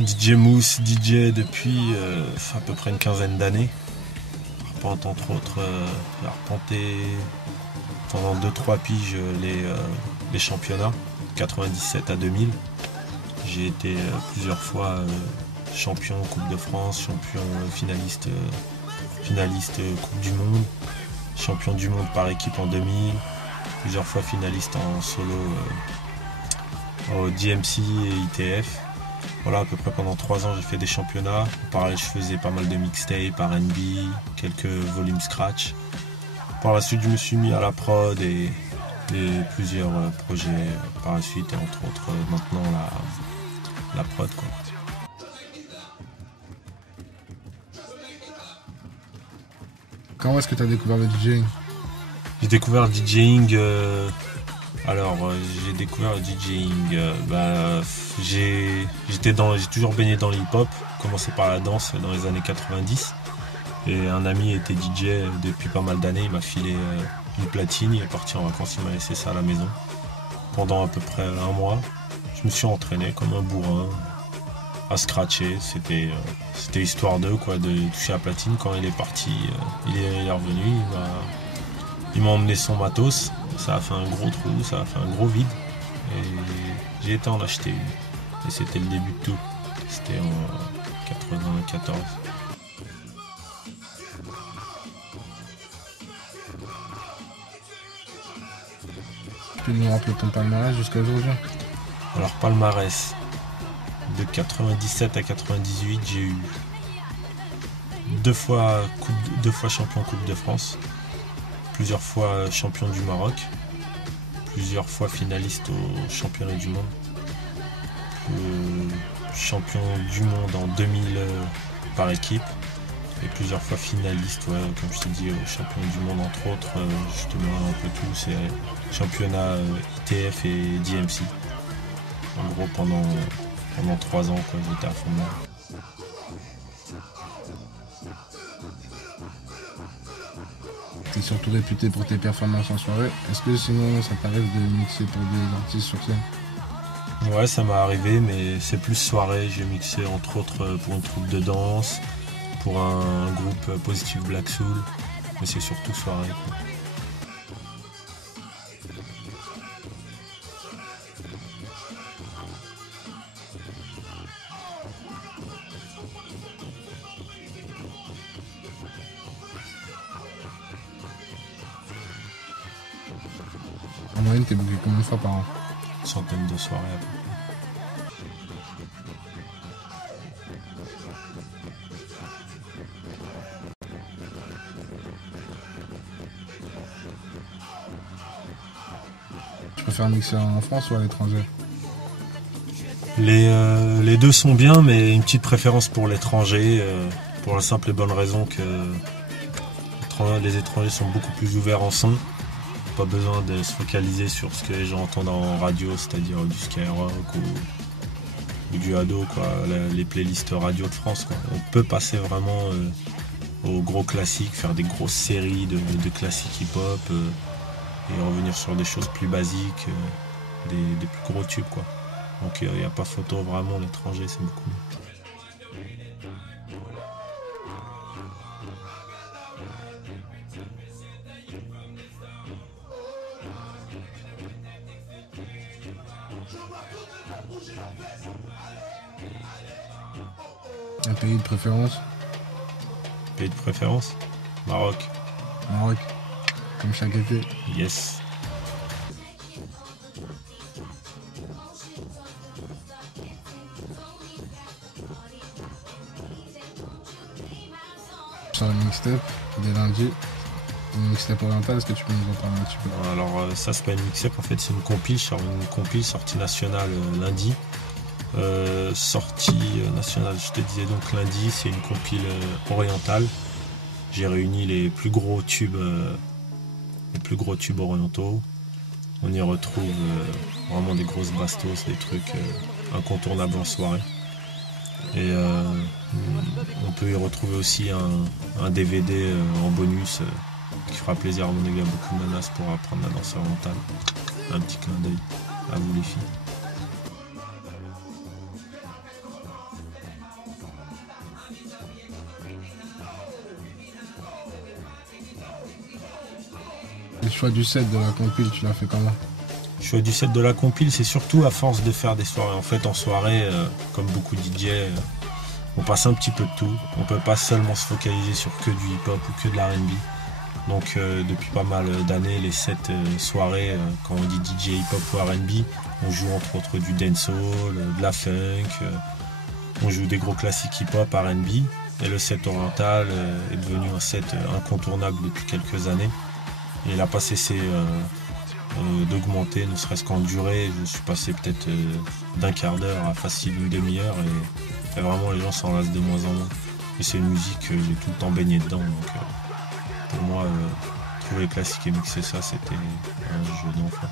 DJ Mousse, DJ depuis à peu près une quinzaine d'années. Arpente entre autres, arpenté pendant 2-3 piges les championnats, 97 à 2000. J'ai été plusieurs fois champion Coupe de France, champion finaliste Coupe du Monde, champion du monde par équipe en 2000, plusieurs fois finaliste en solo au DMC et ITF. Voilà, à peu près pendant 3 ans j'ai fait des championnats. Pareil, je faisais pas mal de mixtapes, R&B, quelques volumes scratch. Par la suite je me suis mis à la prod et plusieurs projets par la suite, et entre autres maintenant la prod quoi. Comment est-ce que tu as découvert le DJing? J'ai découvert le DJing, j'ai découvert le DJing, j'ai toujours baigné dans le hip-hop, commencé par la danse dans les années 90. Et un ami était DJ depuis pas mal d'années, il m'a filé une platine, il est parti en vacances, il m'a laissé ça à la maison. Pendant à peu près 1 mois, je me suis entraîné comme un bourrin à scratcher, c'était histoire de toucher la platine. Quand il est parti, il est revenu, il m'a emmené son matos, ça a fait un gros trou, ça a fait un gros vide, et j'ai été en acheter une. Et c'était le début de tout, c'était en 94. Tu peux nous rappeler ton palmarès jusqu'à aujourd'hui? Alors palmarès, de 97 à 98, j'ai eu 2 fois champion Coupe de France, plusieurs fois champion du Maroc, plusieurs fois finaliste au championnat du monde, champion du monde en 2000 par équipe, et plusieurs fois finaliste, comme je t'ai dit, au championnat du monde entre autres, justement un peu tout, c'est championnat ITF et DMC. En gros pendant 3 ans j'étais à fond dedans. Tu es surtout réputé pour tes performances en soirée. Est-ce que sinon ça t'arrive de mixer pour des artistes sur scène? Ouais, ça m'est arrivé, mais c'est plus soirée. J'ai mixé entre autres pour une troupe de danse, pour un groupe Positive Black Soul, mais c'est surtout soirée quoi. En moyenne, t'es booké combien de fois par an? Une centaine de soirées à peu près. Tu préfères mixer en France ou à l'étranger? Les deux sont bien, mais une petite préférence pour l'étranger, pour la simple et bonne raison que les étrangers sont beaucoup plus ouverts en son. Pas besoin de se focaliser sur ce que les gens entendent en radio, c'est-à-dire du Skyrock ou du Ado, les playlists radio de France quoi. On peut passer vraiment aux gros classiques, faire des grosses séries de classiques hip-hop et revenir sur des choses plus basiques, des plus gros tubes quoi. Donc il n'y a pas photo, vraiment l'étranger c'est beaucoup mieux. Un pays de préférence? Pays de préférence? Maroc. Maroc, comme chaque été. Yes. Sur le mixtape, dès lundi, une mixtape orientale, est-ce que tu peux nous en parler un petit peu? Alors ça c'est pas une mixtape, en fait c'est une compile, sortie nationale lundi. Sortie nationale, je te disais donc lundi, c'est une compile orientale. J'ai réuni les plus gros tubes orientaux. On y retrouve vraiment des grosses bastos, des trucs incontournables en soirée. Et on peut y retrouver aussi un DVD en bonus qui fera plaisir à mon gars, beaucoup de menaces pour apprendre la danse orientale. Un petit clin d'œil à vous les filles. choix du set de la compile, tu l'as fait comment? Le choix du set de la compile, c'est surtout à force de faire des soirées. En fait, en soirée, comme beaucoup de DJ, on passe un petit peu de tout. On peut pas seulement se focaliser sur que du hip-hop ou que de l'R&B. Donc depuis pas mal d'années, les 7 soirées, quand on dit DJ hip-hop ou R&B, on joue entre autres du dancehall, de la funk, on joue des gros classiques hip-hop, R&B. Et le set oriental est devenu un set incontournable depuis quelques années. Et il n'a pas cessé d'augmenter, ne serait-ce qu'en durée. Je suis passé peut-être d'un quart d'heure à facile une demi-heure. Et vraiment, les gens s'en lassent de moins en moins. Et c'est une musique que j'ai tout le temps baigné dedans. Donc pour moi, trouver les classiques et mixer ça, c'était un jeu d'enfant.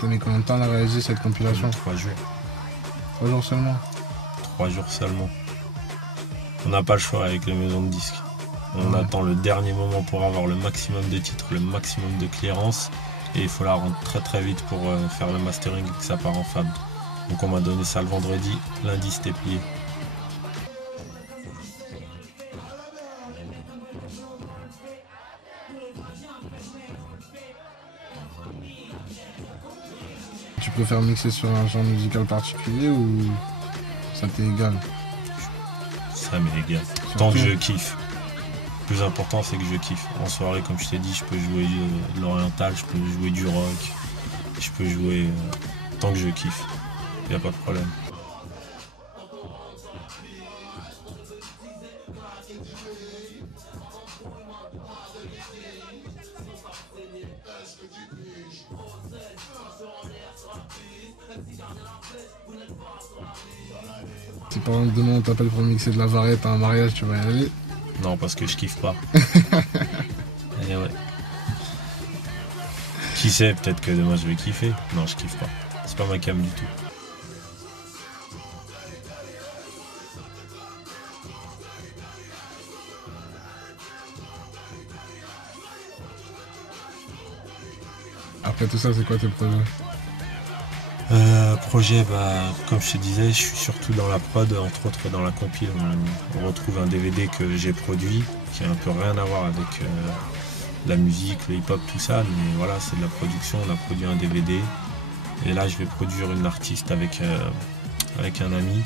T'as mis combien de temps à réaliser cette compilation? 3 jours. 3 jours seulement? 3 jours seulement. On n'a pas le choix avec les maisons de disques. On attend le dernier moment pour avoir le maximum de titres, le maximum de clearance. Et il faut la rendre très très vite pour faire le mastering et que ça part en fab. Donc on m'a donné ça le vendredi, lundi c'était plié. Tu préfères mixer sur un genre musical particulier ou ça t'est égal? Ça m'est égal. Tant que je kiffe. Le plus important c'est que je kiffe. En soirée, comme je t'ai dit, je peux jouer de l'oriental, je peux jouer du rock, je peux jouer tant que je kiffe. Il n'y a pas de problème. Si par exemple demain on t'appelle pour mixer de la variété à un mariage, tu vas y aller? Non, parce que je kiffe pas. Et ouais. Qui sait, peut-être que demain je vais kiffer. Non, je kiffe pas. C'est pas ma cam du tout. Après tout ça, c'est quoi tes projets? Projet, comme je te disais, je suis surtout dans la prod, entre autres dans la compile. On retrouve un DVD que j'ai produit, qui a un peu rien à voir avec la musique, le hip-hop, tout ça, mais voilà, c'est de la production. On a produit un DVD, et là je vais produire une artiste avec un ami,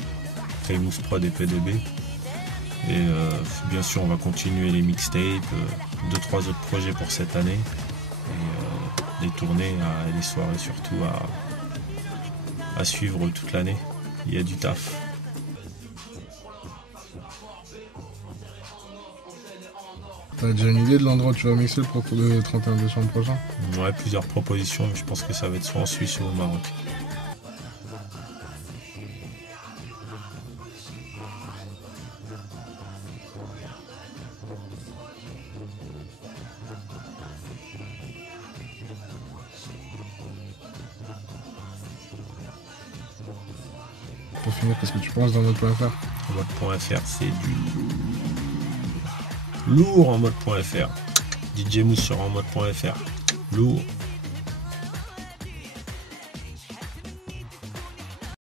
Famous Prod et PDB. Et bien sûr, on va continuer les mixtapes, 2-3 autres projets pour cette année, et les tournées et les soirées surtout à suivre toute l'année. Il y a du taf. T'as déjà une idée de l'endroit où tu vas mixer pour le 31 décembre prochain? Ouais, plusieurs propositions, mais je pense que ça va être soit en Suisse ou au Maroc. Pour finir, qu'est-ce que tu penses d'un mode.fr? Mode.fr, c'est du lourd en mode.fr. DJ Mousse sur en mode.fr. Lourd.